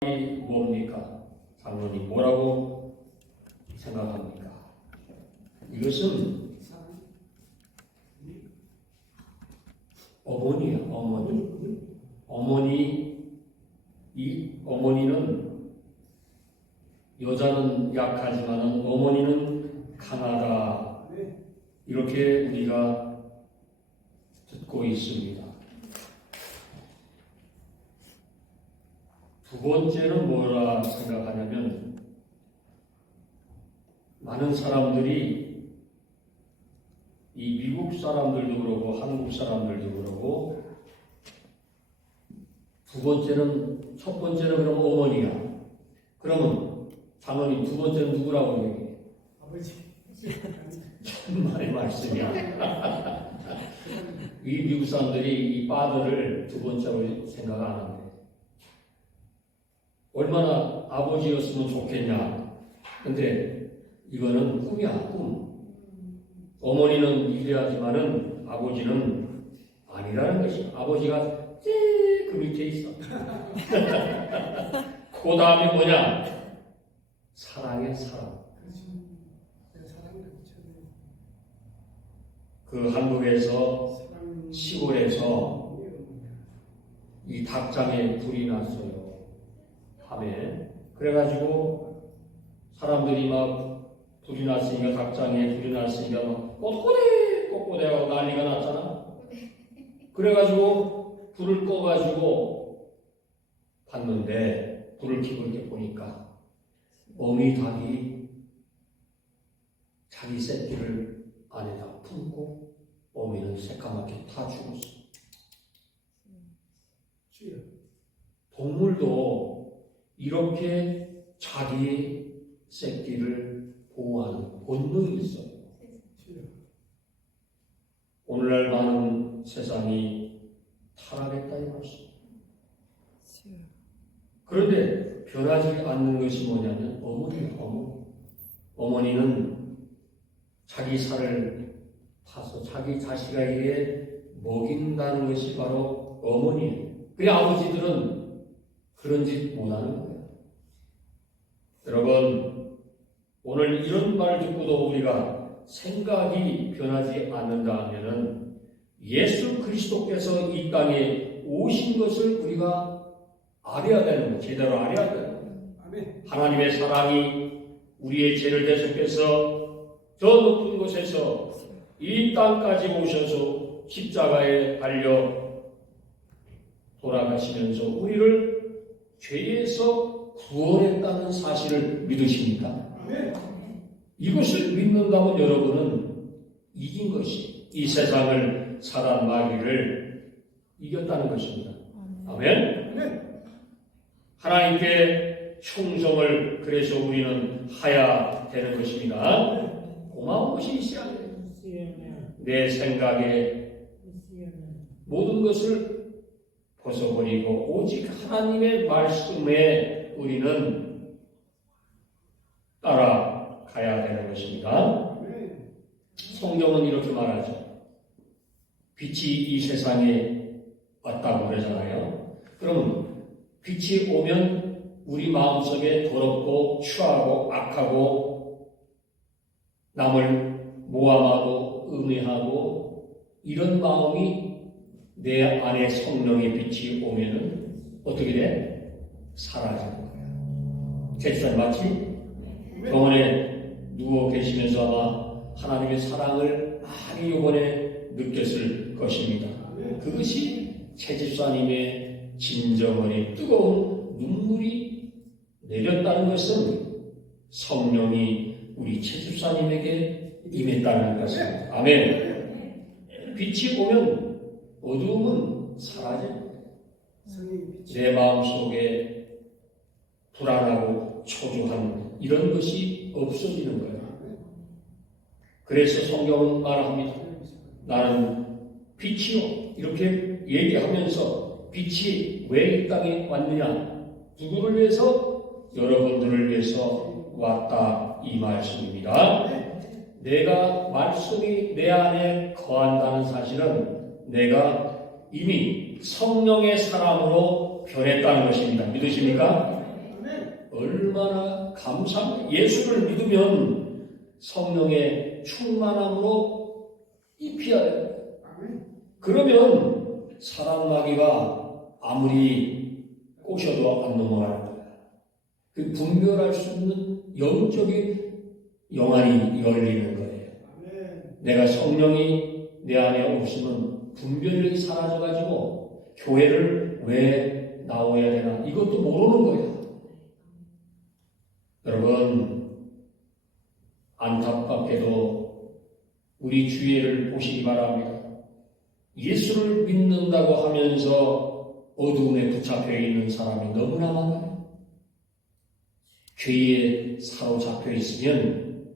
뭡니까? 장로님 뭐라고 생각합니까? 이것은 어머니야, 어머니. 이 어머니는, 여자는 약하지만 어머니는 강하다, 이렇게 우리가 듣고 있습니다. 두 번째는 뭐라 생각하냐면, 많은 사람들이, 이 미국 사람들도 그러고 한국 사람들도 그러고, 두 번째는, 첫 번째는 그럼 어머니야. 그러면 장로님 두 번째는 누구라고 얘기해? 아버지. 천만의 말씀이야. 이 미국 사람들이 이 파더를 두 번째로 생각 안 하는데, 얼마나 아버지였으면 좋겠냐. 근데 이거는 꿈이야, 꿈. 어머니는 이래야지만은 아버지는 아니라는 것이야. 아버지가 그 밑에 있어. 그 다음에 뭐냐? 사랑의 사랑. 그 한국에서 시골에서 이 닭장에 불이 났어요, 밤에. 그래가지고 사람들이 막 불이 났으니까, 닭장에 불이 났으니까 막 꼬꼬대하고 난리가 났잖아. 그래가지고 불을 꺼가지고 봤는데, 불을 켜고 이렇게 보니까 어미 닭이 자기 새끼를 안에다 품고 어미는 새까맣게 타 죽었어. 동물도 이렇게 자기 새끼를 보호하는 본능이 있어요. 오늘날 많은 세상이 타락했다 이 말씀. 그런데 변하지 않는 것이 뭐냐면 어머니예요. 어머니는 자기 살을 파서 자기 자식에게 먹인다는 것이 바로 어머니예요. 그 아버지들은 그런 짓 못하는 거예요. 여러분, 오늘 이런 말 듣고도 우리가 생각이 변하지 않는다 하면은, 예수 그리스도께서 이 땅에 오신 것을 우리가 알아야 되는 거예요. 제대로 알아야 되는 거예요. 하나님의 사랑이 우리의 죄를 대속해서 저 높은 곳에서 이 땅까지 오셔서 십자가에 달려 돌아가시면서 우리를 죄에서 구원했다는 사실을 믿으십니까? 이것을 믿는다면 여러분은 이긴 것이, 이 세상을, 사단 마귀를 이겼다는 것입니다. 아멘. 하나님께 충성을, 그래서 우리는 하야 되는 것입니다. 고마운 것이 있어야 돼요. 내 생각에 모든 것을 벗어버리고 오직 하나님의 말씀에 우리는 따라가야 되는 것입니다. 성경은 이렇게 말하죠. 빛이 이 세상에 왔다고 그러잖아요. 그럼 빛이 오면 우리 마음속에 더럽고 추하고 악하고 남을 모함하고 음해하고 이런 마음이 내 안에 성령의 빛이 오면은 어떻게 돼? 사라지는 거예요. 제사장 맞지? 병원에 누워 계시면서 아마 하나님의 사랑을 많이 이번에 느꼈을 것입니다. 그것이 채집사님의 진정어린 뜨거운 눈물이 내렸다는 것은 성령이 우리 채집사님에게 임했다는 것입니다. 아멘. 빛이 오면 어두움은 사라집니다. 내 마음속에 불안하고 초조한 이런 것이 없어지는 거예요. 그래서 성경은 말합니다. 나는 빛이요, 이렇게 얘기하면서 빛이 왜 이 땅에 왔느냐? 누구를 위해서? 여러분들을 위해서 왔다 이 말씀입니다. 내가 말씀이 내 안에 거한다는 사실은 내가 이미 성령의 사람으로 변했다는 것입니다. 믿으십니까? 얼마나 감사합니다. 예수를 믿으면 성령의 충만함으로 입혀야 돼요. 그러면 사람 마귀가 아무리 꼬셔도 안 넘어가는 거야. 그 분별할 수 있는 영적인 영안이 열리는 거예요. 내가 성령이 내 안에 없으면 분별력이 사라져가지고 교회를 왜 나와야 되나 이것도 모르는 거예요. 여러분, 안타깝게도 우리 주위를 보시기 바랍니다. 예수를 믿는다고 하면서 어두움에 붙잡혀 있는 사람이 너무나 많아요. 죄에 사로잡혀 있으면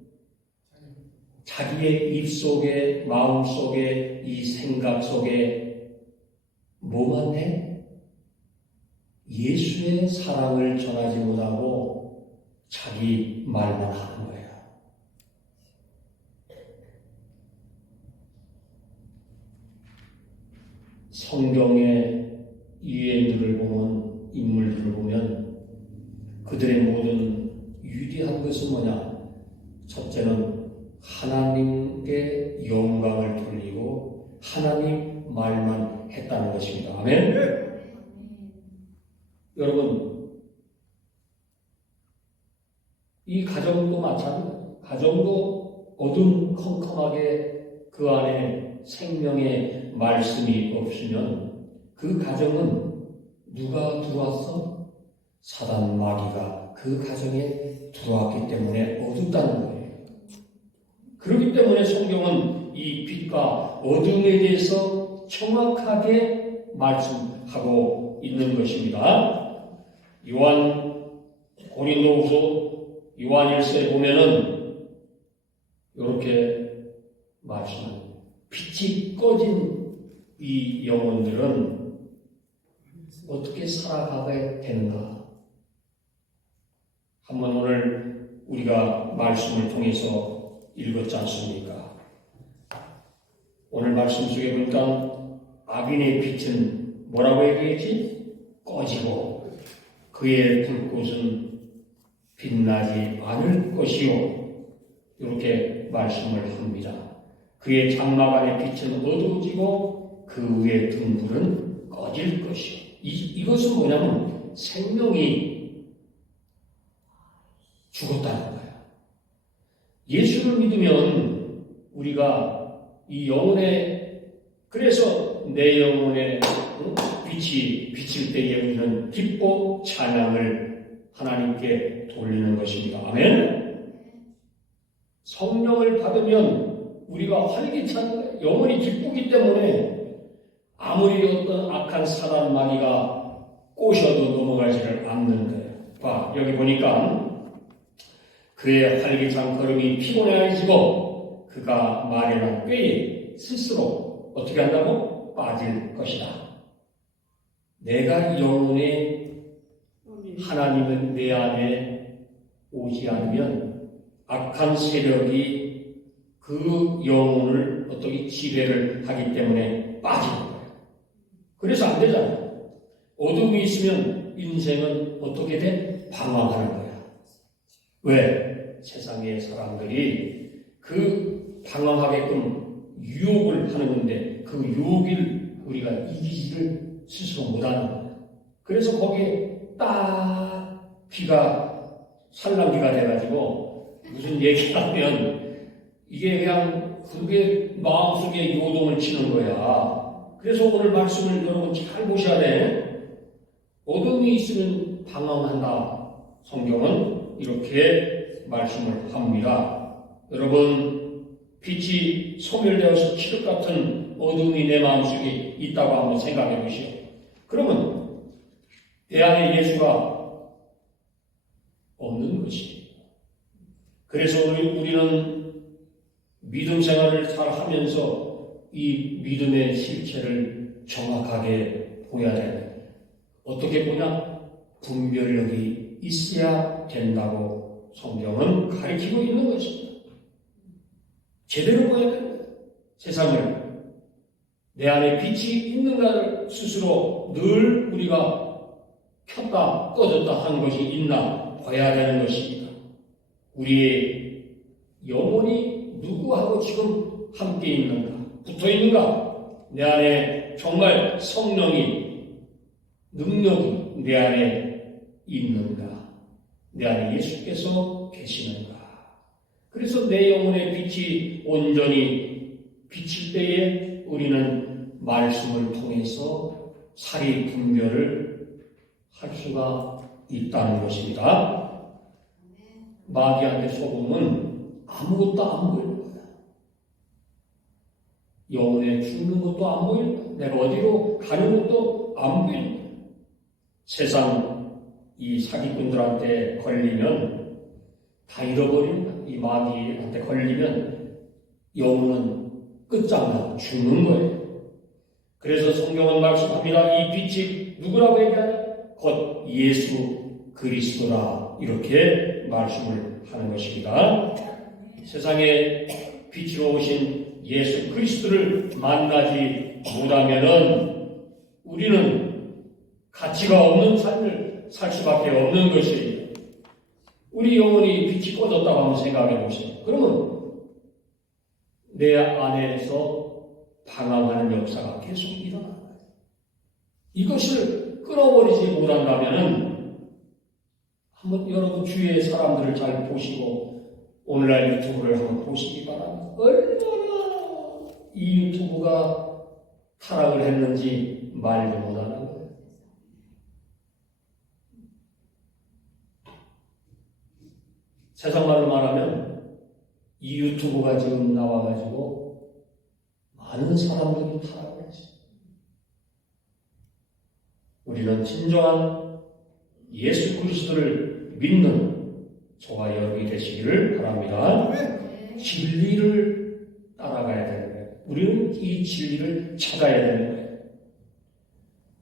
자기의 입속에, 마음속에, 이 생각 속에 뭐만 해? 예수의 사랑을 전하지 못하고 자기 말만 하는 거예요. 성경의 유행들을 보면, 인물들을 보면 그들의 모든 유리한 것은 뭐냐? 첫째는 하나님께 영광을 돌리고 하나님 말만 했다는 것입니다. 아멘? 여러분, 이 가정도 마찬가지입니다. 가정도 어둠컴컴하게 그 안에 생명의 말씀이 없으면 그 가정은 누가 들어왔어? 사단 마귀가 그 가정에 들어왔기 때문에 어둡다는 거예요. 그렇기 때문에 성경은 이 빛과 어둠에 대해서 정확하게 말씀하고 있는 것입니다. 고린도후서 요한일서에 보면은 이렇게 말씀합니다. 빛이 꺼진 이 영혼들은 어떻게 살아가게 되는가? 한번 오늘 우리가 말씀을 통해서 읽었지 않습니까? 오늘 말씀 속에 보니까 악인의 빛은 뭐라고 얘기했지? 꺼지고 그의 불꽃은 빛나지 않을 것이요. 이렇게 말씀을 합니다. 그의 장막 안의 빛은 어두워지고 그 위에 든 불은 꺼질 것이요. 이것은 뭐냐면 생명이 죽었다는 거예요. 예수를 믿으면 우리가 이 영혼에, 그래서 내 영혼에 빛이 비칠 때에 우리는 기뻐 찬양을 하나님께 돌리는 것입니다. 아멘. 성령을 받으면 우리가 활기찬 영혼이 기쁘기 때문에 아무리 어떤 악한 사단 마귀가 꼬셔도 넘어가지를 않는 거예요. 봐, 여기 보니까 그의 활기찬 걸음이 피곤해지고 그가 마련한 꾀에 스스로 어떻게 한다고? 빠질 것이다. 내가 영혼에 하나님은 내 안에 오지 않으면 악한 세력이 그 영혼을 어떻게 지배를 하기 때문에 빠지는 거예요. 그래서 안 되잖아요. 어둠이 있으면 인생은 어떻게 돼? 방황하는 거야. 왜? 세상의 사람들이 그 방황하게끔 유혹을 하는 건데 그 유혹을 우리가 이기지를 스스로 못하는 거야. 그래서 거기에 딱 귀가 산란기가 돼가지고 무슨 얘기하면 이게 그냥 그게 마음속에 요동을 치는 거야. 그래서 오늘 말씀을 여러분 잘 보셔야 돼. 어둠이 있으면 방황한다. 성경은 이렇게 말씀을 합니다. 여러분, 빛이 소멸되어서 칠흑 같은 어둠이 내 마음속에 있다고 한번 생각해 보시오. 그러면 내 안에 예수가 없는 것이. 그래서 우리는 믿음 생활을 잘 하면서 이 믿음의 실체를 정확하게 보여야 돼. 어떻게 보냐? 분별력이 있어야 된다고 성경은 가르치고 있는 것입니다. 제대로 보여야 됩니다. 세상을 내 안에 빛이 있는가를 스스로 늘 우리가 켰다 꺼졌다 한 것이 있나 봐야 되는 것입니다. 우리의 영혼이 누구하고 지금 함께 있는가, 붙어 있는가, 내 안에 정말 성령이, 능력이 내 안에 있는가, 내 안에 예수께서 계시는가. 그래서 내 영혼의 빛이 온전히 비칠 때에 우리는 말씀을 통해서 사리 분별을 할 수가 있다는 것입니다. 마귀한테 속으면 아무것도 안 보이는 거야. 영혼에 죽는 것도 안 보이는 거야. 내가 어디로 가는 것도 안 보이는 거야. 세상 이 사기꾼들한테 걸리면 다 잃어버리는 거야. 이 마귀한테 걸리면 영혼은 끝장나 죽는 거예요. 그래서 성경은 말씀합니다. 이 빛이 누구라고 얘기하냐? 곧 예수 그리스도라, 이렇게 말씀을 하는 것입니다. 세상에 빛으로 오신 예수 그리스도를 만나지 못하면은 우리는 가치가 없는 삶을 살 수밖에 없는 것이에요. 우리 영혼이 빛이 꺼졌다고 한번 생각해 보세요. 그러면 내 안에서 방황하는 역사가 계속 일어나요. 이것을 끊어버리지 못한다면은 한번 여러분 주위의 사람들을 잘 보시고 오늘날 유튜브를 한번 보시기 바랍니다. 얼마나 이 유튜브가 타락을 했는지 말도 못하는 거예요. 세상 말로 말하면 이 유튜브가 지금 나와가지고 많은 사람들이 타락을 했어요. 우리는 진정한 예수 그리스도를 믿는 저와 여러분이 되시기를 바랍니다. 진리를 따라가야 되는 거예요. 우리는 이 진리를 찾아야 되는 거예요.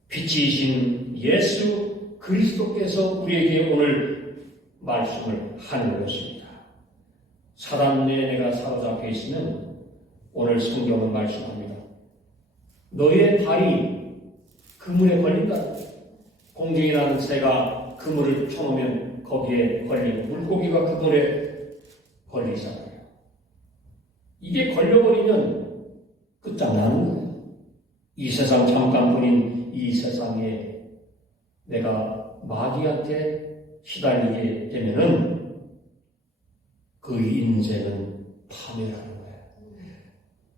빛이신 예수 그리스도께서 우리에게 오늘 말씀을 하는 것입니다. 사단에 내가 사로잡혀 있으면 오늘 성경은 말씀합니다. 너의 발이 그물에 걸린다. 공중이라는 새가 그물을 쳐놓으면 거기에 걸리고 물고기가 그물에 걸리잖아요. 이게 걸려버리면 끝장나는 거예요. 이 세상 잠깐뿐인 이 세상에 내가 마귀한테 시달리게 되면은 그 인생은 파멸하는 거예요.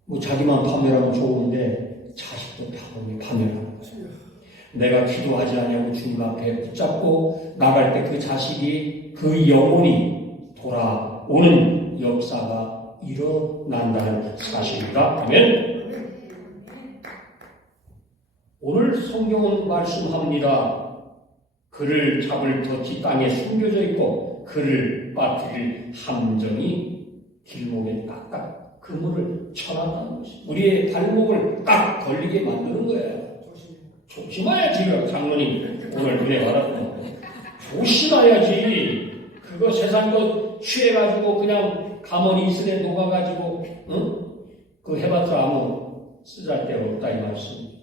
뭐 자기만 파멸하면 좋은데 자식도 파멸하는 거예요. 내가 기도하지 않냐고 주님 앞에 붙잡고 나갈 때 그 자식이, 그 영혼이 돌아오는 역사가 일어난다는 사실입니다. 아멘. 오늘 성경은 말씀합니다. 그를 잡을 덫이 땅에 숨겨져 있고 그를 빠뜨릴 함정이 길목에 딱딱 그물을 쳐놨다는 것이 우리의 발목을 딱 걸리게 만드는 거예요. 조심해야지. 장로님 오늘 은혜 받았고 조심해야지. 그거 세상 것 취해가지고 그냥 가만히 있으래 녹아가지고 그 해봤자 아무 쓰잘데가 없다 이 말씀입니다.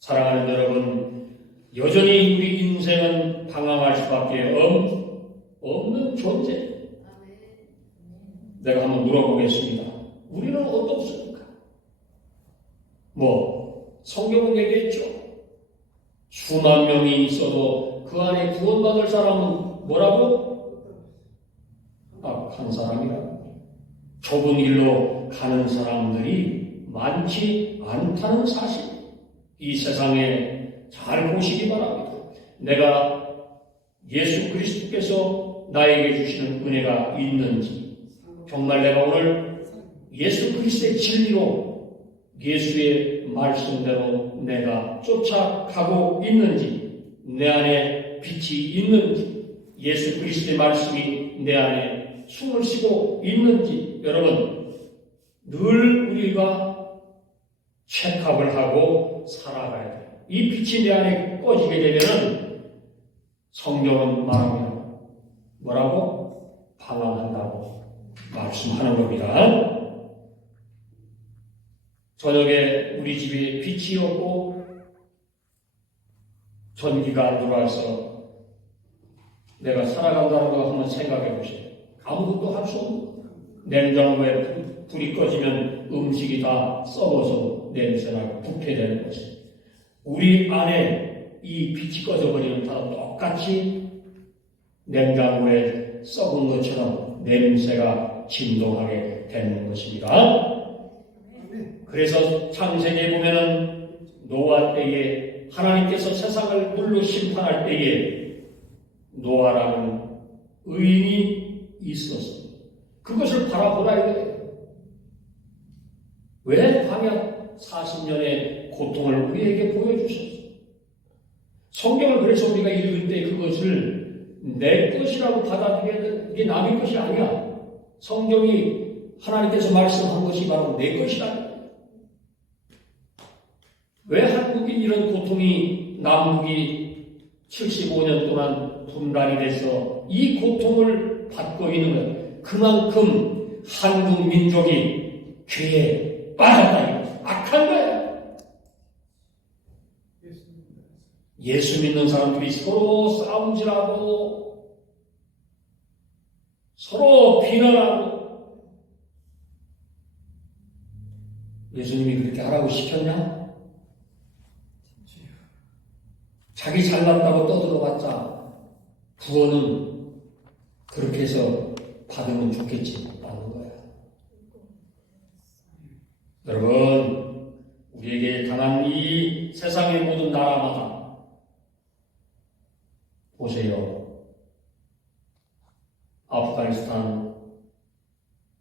사랑하는 여러분, 여전히 우리 인생은 방황할 수밖에 없는 존재. 내가 한번 물어보겠습니다. 우리는 어떻습니까? 성경은 얘기했죠. 수만 명이 있어도 그 안에 구원받을 사람은 뭐라고? 한 사람이라고. 좁은 길로 가는 사람들이 많지 않다는 사실. 이 세상에 잘 보시기 바랍니다. 내가 예수 그리스도께서 나에게 주시는 은혜가 있는지, 정말 내가 오늘 예수 그리스도의 진리로 예수의 말씀대로 내가 쫓아가고 있는지, 내 안에 빛이 있는지, 예수 그리스도의 말씀이 내 안에 숨을 쉬고 있는지, 여러분 늘 우리가 체크업을 하고 살아가야 돼요. 이 빛이 내 안에 꺼지게 되면은 성경은 말합니다. 뭐라고? 방황한다고 말씀하는 겁니다. 저녁에 우리 집에 빛이 없고 전기가 안 들어와서 내가 살아간다는 거 한번 생각해 보세요. 아무것도 할 수 없는 냉장고에 불이 꺼지면 음식이 다 썩어서 냄새나고 부패되는 것이 우리 안에 이 빛이 꺼져버리면 다 똑같이 냉장고에 썩은 것처럼 냄새가 진동하게 되는 것입니다. 그래서 창세기에 보면은 노아 때에 하나님께서 세상을 물로 심판할 때에 노아라는 의인이 있었어. 그것을 바라보라 이거예요. 왜 광야 40년의 고통을 우리에게 보여주셨어? 성경을 그래서 우리가 읽을 때 그것을 내 것이라고 받아들여야 돼. 이게 남의 것이 아니야. 성경이 하나님께서 말씀한 것이 바로 내 것이다. 왜 한국이 이런 고통이 남북이 75년 동안 분단이 돼서 이 고통을 받고 있는 거예요. 그만큼 한국 민족이 죄에 빠졌다. 악한 거예요. 예수 믿는 사람들이 서로 싸움질하고 서로 비난하고 예수님이 그렇게 하라고 시켰냐? 자기 잘났다고 떠들어봤자 구원은 그렇게 해서 받으면 좋겠지. 않는 거야. 여러분, 우리에게 당한 이 세상의 모든 나라마다 보세요. 아프가니스탄,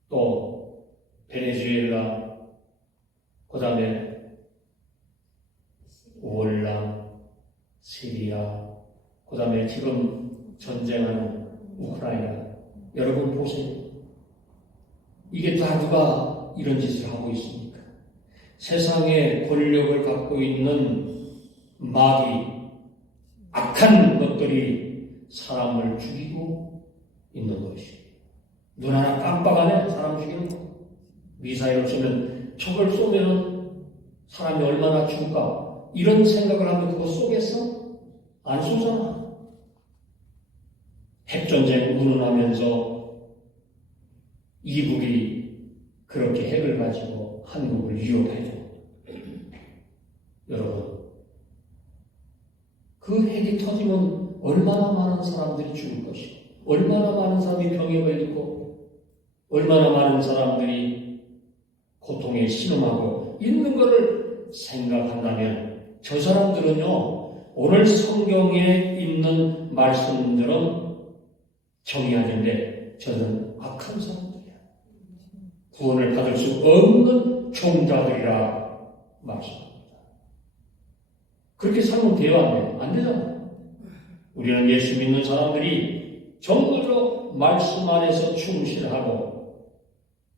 또 베네수엘라, 그 다음에 우월남, 시리아, 그 다음에 지금 전쟁하는 우크라이나. 여러분 보세요. 이게 다 누가 이런 짓을 하고 있습니까? 세상에 권력을 갖고 있는 마귀, 악한 것들이 사람을 죽이고 있는 것이. 눈 하나 깜빡 안에 사람 죽이는 거. 미사일 쏘면 저걸 쏘면 사람이 얼마나 죽을까? 이런 생각을 하면 그거 쏘겠어? 안 쏘잖아. 핵전쟁 운운하면서 이북이 그렇게 핵을 가지고 한국을 위협해줘. 여러분, 그 핵이 터지면 얼마나 많은 사람들이 죽을 것이고, 얼마나 많은 사람이 병에 걸리고, 얼마나 많은 사람들이 고통에 신음하고 있는 것을 생각한다면 저 사람들은요, 오늘 성경에 있는 말씀들은 정의하는데 저는 악한 사람들이야. 구원을 받을 수 없는 종자들이라 말씀합니다. 그렇게 살면 돼요? 안 되잖아. 우리는 예수 믿는 사람들이 정말로 말씀 안에서 충실하고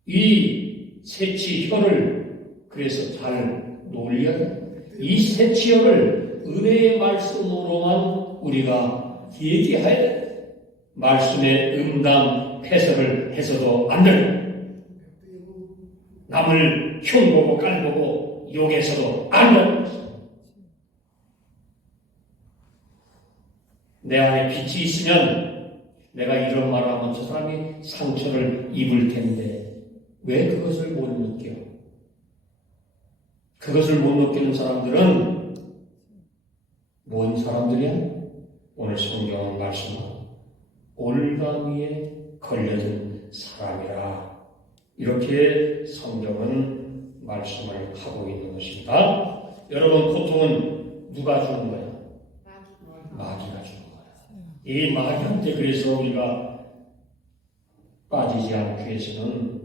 이 새치혈을 그래서 잘 놀려야 돼. 이 새치혈을 은혜의 말씀으로만 우리가 얘기해야 돼. 말씀의 음담 해설을 해서도 안 돼. 남을 흉보고 깔보고 욕해서도 안 돼. 내 안에 빛이 있으면 내가 이런 말을 하면 저 사람이 상처를 입을 텐데 왜 그것을 못 느껴? 그것을 못 느끼는 사람들은 뭔 사람들이야? 오늘 성경은 말씀하고 올가미에 걸려든 사람이라 이렇게 성경은 말씀을 하고 있는 것입니다. 여러분, 고통은 누가 주는 거야? 마귀가 주는 거야. 이 마귀한테 그래서 우리가 빠지지 않기 위해서는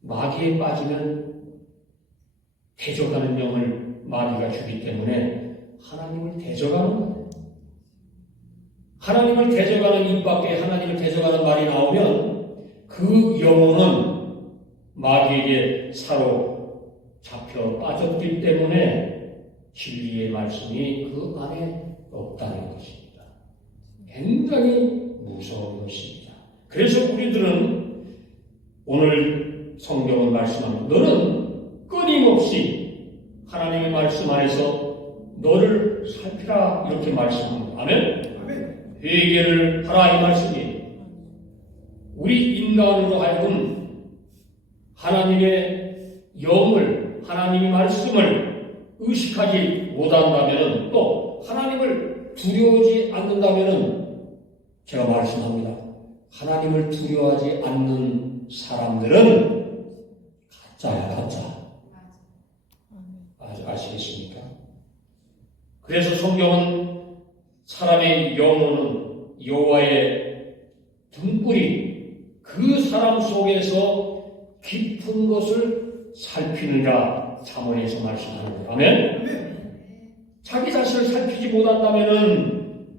마귀에 빠지면 대적하는 영을 마귀가 주기 때문에 하나님을 대적하는 거예요. 하나님을 대적하는 입 밖에 하나님을 대적하는 말이 나오면 그 영혼은 마귀에게 사로잡혀 빠졌기 때문에 진리의 말씀이 그 안에 없다는 것입니다. 굉장히 무서운 것입니다. 그래서 우리들은 오늘 성경은 말씀합니다. 너는 끊임없이 하나님의 말씀 안에서 너를 살피라 이렇게 말씀합니다. 아멘. 회개를 하라 이 말씀이 우리 인간으로 하여금 하나님의 영을 하나님의 말씀을 의식하지 못한다면 또 하나님을 두려워하지 않는다면 제가 말씀합니다. 하나님을 두려워하지 않는 사람들은 가짜야 가짜. 아시겠습니까? 그래서 성경은 사람의 영혼은 여호와의 등불이 그 사람 속에서 깊은 것을 살피느냐 잠언에서 말씀하는 거예요. 아멘? 자기 자신을 살피지 못한다면은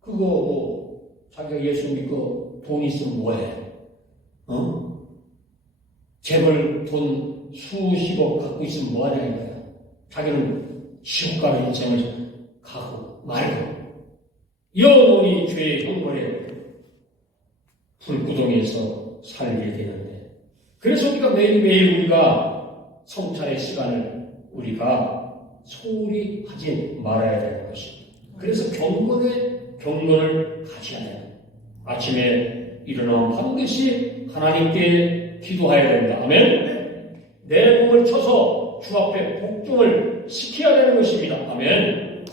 그거 자기가 예수 믿고 돈 있으면 뭐해? 재벌 돈 수십억 갖고 있으면 뭐하냐 이거야. 자기는 지옥가는 인생을 가고 말고 영원히 죄의 형벌에 불구덩이에서 살게 되는데 그래서 우리가 매일매일 우리가 성찰의 시간을 우리가 소홀히 하지 말아야 되는 것입니다. 그래서 경건을 가져야 해요. 아침에 일어나면 반드시 하나님께 기도해야 됩니다. 아멘. 내 몸을 쳐서 주 앞에 복종을 시켜야 되는 것입니다. 아멘.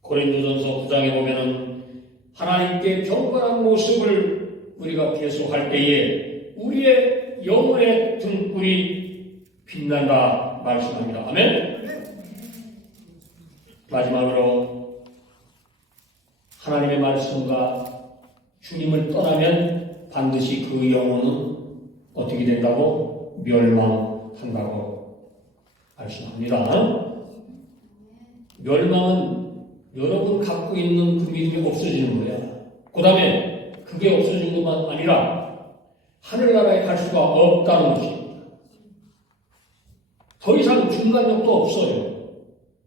고린도전서 9장에 보면은 하나님께 경건한 모습을 우리가 계속할 때에 우리의 영혼의 등불이 빛난다 말씀합니다. 아멘. 마지막으로 하나님의 말씀과 주님을 떠나면 반드시 그 영혼은 어떻게 된다고? 멸망한다고 말씀합니다. 멸망은 여러분 갖고 있는 그 믿음이 없어지는 거야. 그 다음에 그게 없어진 것만 아니라 하늘나라에 갈 수가 없다는 것입니다. 더 이상 중간력도 없어요.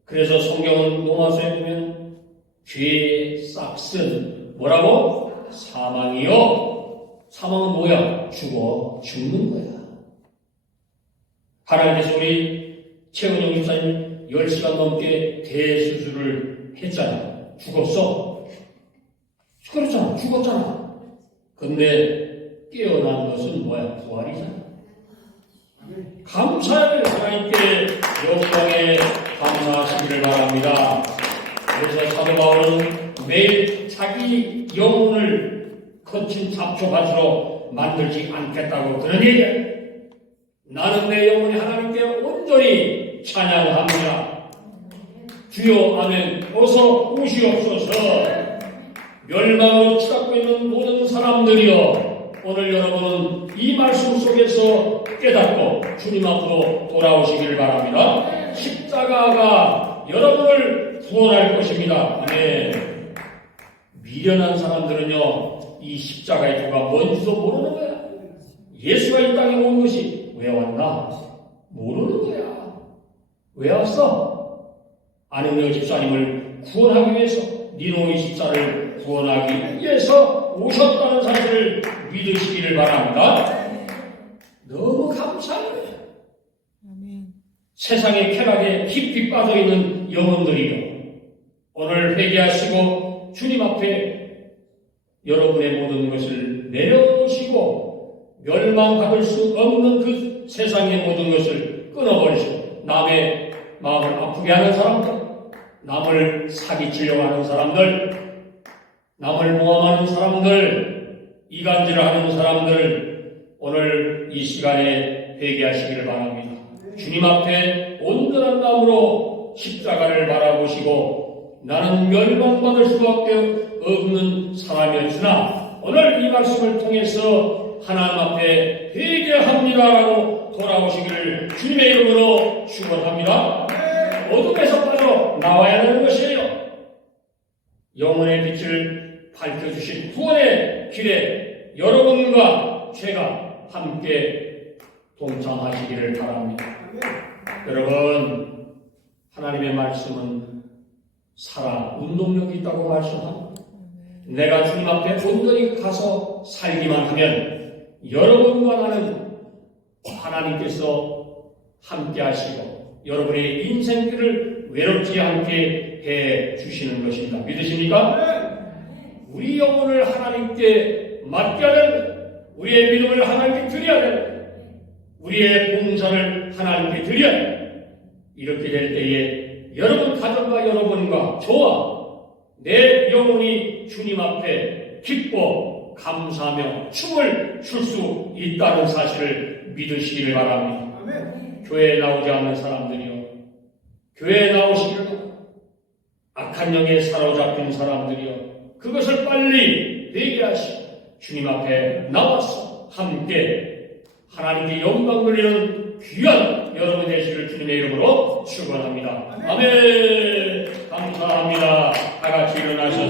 그래서 성경은 로마서에 보면 죄의 싹슨 뭐라고? 사망이요. 사망은 뭐야? 죽는 거야. 하나님께서 우리 최은영 집사님 10시간 넘게 대수술을 했잖아. 죽었어. 그렇잖아. 죽었잖아. 근데 깨어난 것은 뭐야? 부활이잖아. 감사를 하나님께 영광에 감사하시기를 바랍니다. 그래서 사도 바울은 매일 자기 영혼을 거친 잡초밭으로 만들지 않겠다고 그런 얘기야. 나는 내 영혼이 하나님께 온전히 찬양합니다. 주여 아멘. 어서 오시옵소서. 멸망으로 치닫고 있는 모든 사람들이여 오늘 여러분은 이 말씀 속에서 깨닫고 주님 앞으로 돌아오시기를 바랍니다. 십자가가 여러분을 구원할 것입니다. 아멘. 미련한 사람들은요 이 십자가의 도가 뭔지도 모르는 거야. 예수가 이 땅에 온 것이 왜 왔나? 모르는 거야. 왜 왔어? 안은영 집사님을 구원하기 위해서 니노의 집사를 구원하기 위해서 오셨다는 사실을 믿으시기를 바랍니다. 너무 감사해요. 세상의 쾌락에 깊이 빠져있는 영혼들이요 오늘 회개하시고 주님 앞에 여러분의 모든 것을 내려놓으시고 멸망받을 수 없는 그 세상의 모든 것을 끊어버리시고 남의 마음을 아프게 하는 사람들, 남을 사기치려고 하는 사람들, 남을 모함하는 사람들, 이간질하는 사람들 오늘 이 시간에 회개하시기를 바랍니다. 주님 앞에 온전한 마음으로 십자가를 바라보시고 나는 멸망받을 수밖에 없는 사람이었으나 오늘 이 말씀을 통해서 하나님 앞에 회개합니다라고 돌아오시기를 주님의 이름으로 축원합니다. 어둠에서 빠져 나와야 하는 것이에요. 영혼의 빛을 밝혀주신 구원의 길에 여러분과 제가 함께 동참하시기를 바랍니다. 여러분 하나님의 말씀은 살아 운동력이 있다고 말씀합니다. 내가 주님 앞에 온전히 가서 살기만 하면 여러분과 나는 하나님께서 함께 하시고 여러분의 인생길을 외롭지 않게 해 주시는 것입니다. 믿으십니까? 우리 영혼을 하나님께 맡겨야 됩니다. 우리의 믿음을 하나님께 드려야 됩니다. 우리의 봉사를 하나님께 드려야 됩니다. 이렇게 될 때에 여러분 가정과 여러분과 저와 내 영혼이 주님 앞에 기뻐 감사하며 춤을 출 수 있다는 사실을 믿으시기를 바랍니다. 교회에 나오지 않는 사람들이요, 교회에 나오시기를 악한 영에 사로잡힌 사람들이요, 그것을 빨리 회개하시고 주님 앞에 나와서 함께 하나님께 영광 돌리는 귀한 여러분 되시기를 주님의 이름으로 축원합니다. 아멘. 감사합니다. 다 같이 일어나셔서